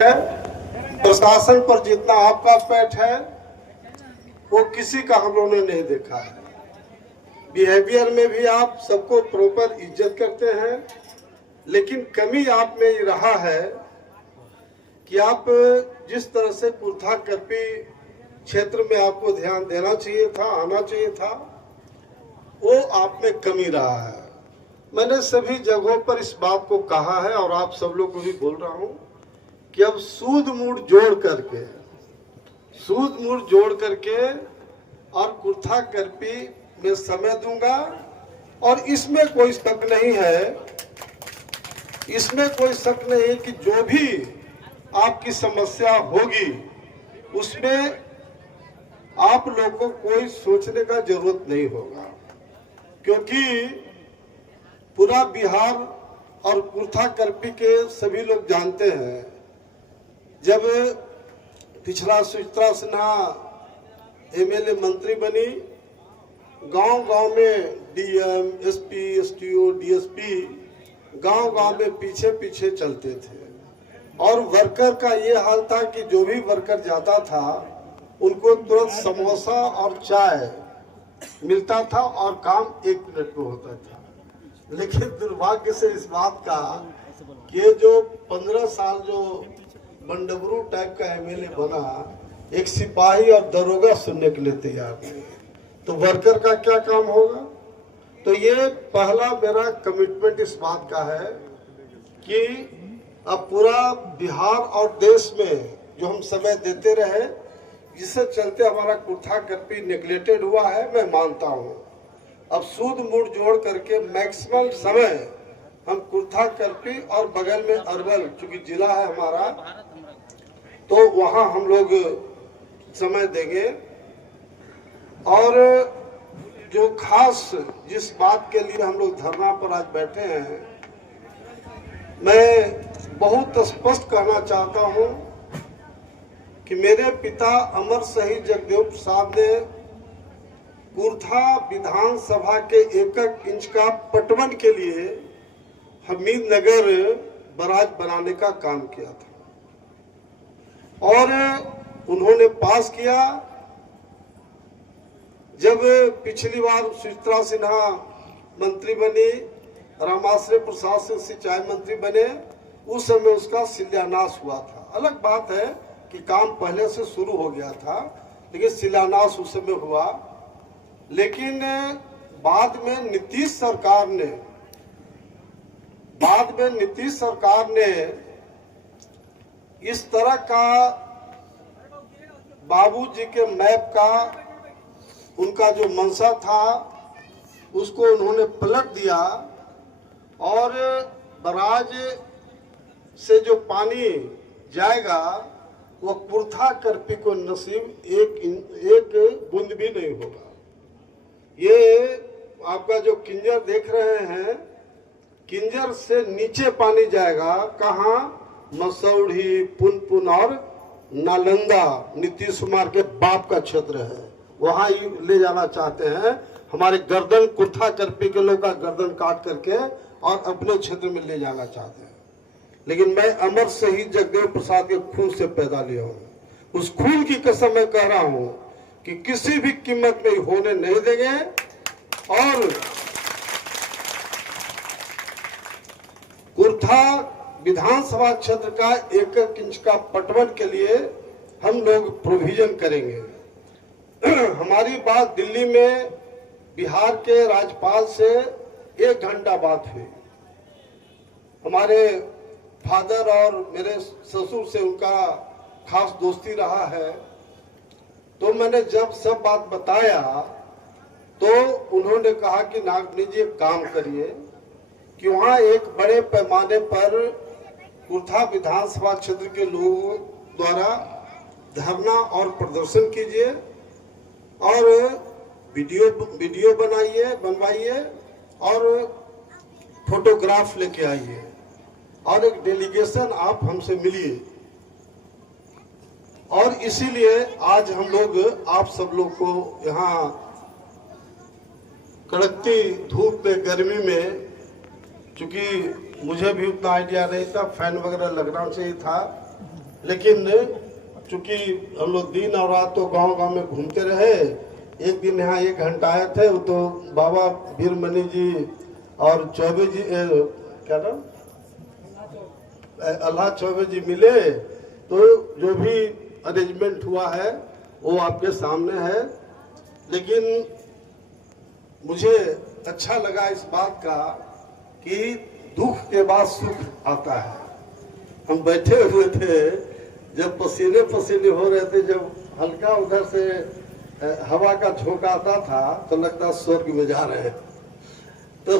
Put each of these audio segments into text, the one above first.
प्रशासन पर जितना आपका पैठ है वो किसी का हम लोगों ने नहीं देखा है। बिहेवियर में भी आप सबको प्रॉपर इज्जत करते हैं, लेकिन कमी आप में ये रहा है कि आप जिस तरह से कुर्था करपी क्षेत्र में आपको ध्यान देना चाहिए था, आना चाहिए था, वो आप में कमी रहा है। मैंने सभी जगहों पर इस बात को कहा है और आप सब लोग को भी बोल रहा हूं कि अब सूद मूड जोड़ करके और कुर्था करपी में समय दूंगा। और इसमें कोई शक नहीं है कि जो भी आपकी समस्या होगी उसमें आप लोगों को कोई सोचने का जरूरत नहीं होगा, क्योंकि पूरा बिहार और कुर्था करपी के सभी लोग जानते हैं। जब पिछला सुचित्रा सिन्हा एमएलए मंत्री बनी, गांव-गांव में डीएम, एसपी, एसटीओ, डीएसपी गांव-गांव में पीछे चलते थे और वर्कर का ये हाल था कि जो भी वर्कर जाता था उनको तुरंत समोसा और चाय मिलता था और काम 1 मिनट में होता था। लेकिन दुर्भाग्य से इस बात का कि जो 15 साल जो बंडबरू टाइप का एमएलए बना, एक सिपाही और दरोगा सुनने के लिए तैयार नहीं, तो वर्कर का क्या काम होगा। तो ये पहला मेरा कमिटमेंट इस बात का है कि अब पूरा बिहार और देश में जो हम समय देते रहे, जिससे चलते हमारा कुर्था करपी नेग्लेक्टेड हुआ है, मैं मानता हूँ। अब सूद मूड जोड़ करके मैक्सिमम समय हम कुर्था करपी और बगल में अरवल, चूंकि जिला है हमारा, तो वहां हम लोग समय देंगे। और जो खास जिस बात के लिए हम लोग धरना पर आज बैठे हैं, मैं बहुत स्पष्ट कहना चाहता हूं कि मेरे पिता अमर शहीद जगदेव प्रसाद ने कुर्था विधानसभा के 1 इंच का पटवन के लिए हमीद नगर बराज बनाने का काम किया था और उन्होंने पास किया। जब पिछली बार सुचित्रा सिन्हा मंत्री बनी, रामाश्रय प्रसाद सिंह सिंचाई मंत्री बने, उस समय उसका शिलान्यास हुआ था। अलग बात है कि काम पहले से शुरू हो गया था, लेकिन शिलान्यास उस समय हुआ। लेकिन बाद में नीतीश सरकार ने इस तरह का बाबूजी के मैप का उनका जो मंशा था उसको उन्होंने पलट दिया और बराज से जो पानी जाएगा वो कुर्था करपी को नसीब एक बूंद भी नहीं होगा। ये आपका जो किंजर देख रहे हैं, किंजर से नीचे पानी जाएगा कहाँ? मसौढ़ी, पुनपुन और नालंदा, नीतीश कुमार के बाप का क्षेत्र है, वहां ले जाना चाहते हैं। हमारे गर्दन कुर्था करपी के लोग का गर्दन काट करके और अपने क्षेत्र में ले जाना चाहते हैं। लेकिन मैं अमर शहीद जगदेव प्रसाद के खून से पैदा लिया हूं। उस खून की कसम मैं कह रहा हूं कि किसी भी कीमत में होने नहीं देंगे। और कुर्था विधानसभा क्षेत्र का 1 इंच का पटवन के लिए हम लोग प्रोविजन करेंगे। हमारी बात दिल्ली में बिहार के राज्यपाल से 1 घंटा बात हुई। हमारे फादर और मेरे ससुर से उनका खास दोस्ती रहा है, तो मैंने जब सब बात बताया तो उन्होंने कहा कि नागमणि जी एक काम करिए कि वहाँ एक बड़े पैमाने पर कुर्था विधानसभा क्षेत्र के लोगों द्वारा धरना और प्रदर्शन कीजिए और वीडियो बनवाइए और फोटोग्राफ लेके आइए और एक डेलीगेशन आप हमसे मिलिए। और इसीलिए आज हम लोग आप सब लोग को यहाँ कड़कती धूप में, गर्मी में, चूंकि मुझे भी उतना आइडिया नहीं था, फैन वगैरह लगना चाहिए था, लेकिन चूंकि हम लोग दिन और रात तो गांव-गांव में घूमते रहे, एक दिन यहाँ 1 घंटा आए थे, वो तो बाबा वीरमणि जी और चौबे जी क्या नाम अल्लाह चौबे जी मिले, तो जो भी अरेंजमेंट हुआ है वो आपके सामने है। लेकिन मुझे अच्छा लगा इस बात का कि दुख के बाद सुख आता है। हम बैठे हुए थे, जब पसीने पसीने हो रहे थे, जब हल्का उधर से हवा का झोंका आता था तो लगता स्वर्ग में जा रहे हैं। तो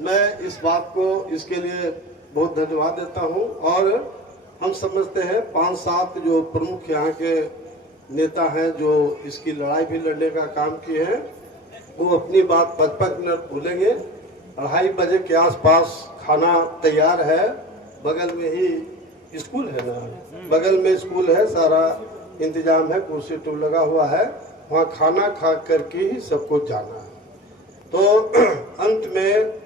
मैं इस बात को इसके लिए बहुत धन्यवाद देता हूं। और हम समझते हैं 5-7 जो प्रमुख यहाँ के नेता हैं जो इसकी लड़ाई भी लड़ने का काम किए हैं, वो अपनी बात 55 मिनट बोलेंगे। 2:30 बजे के आसपास खाना तैयार है, बगल में ही स्कूल है ना, बगल में स्कूल है, सारा इंतजाम है, कुर्सी टूल लगा हुआ है, वहाँ खाना खा करके ही सबको जाना है। तो अंत में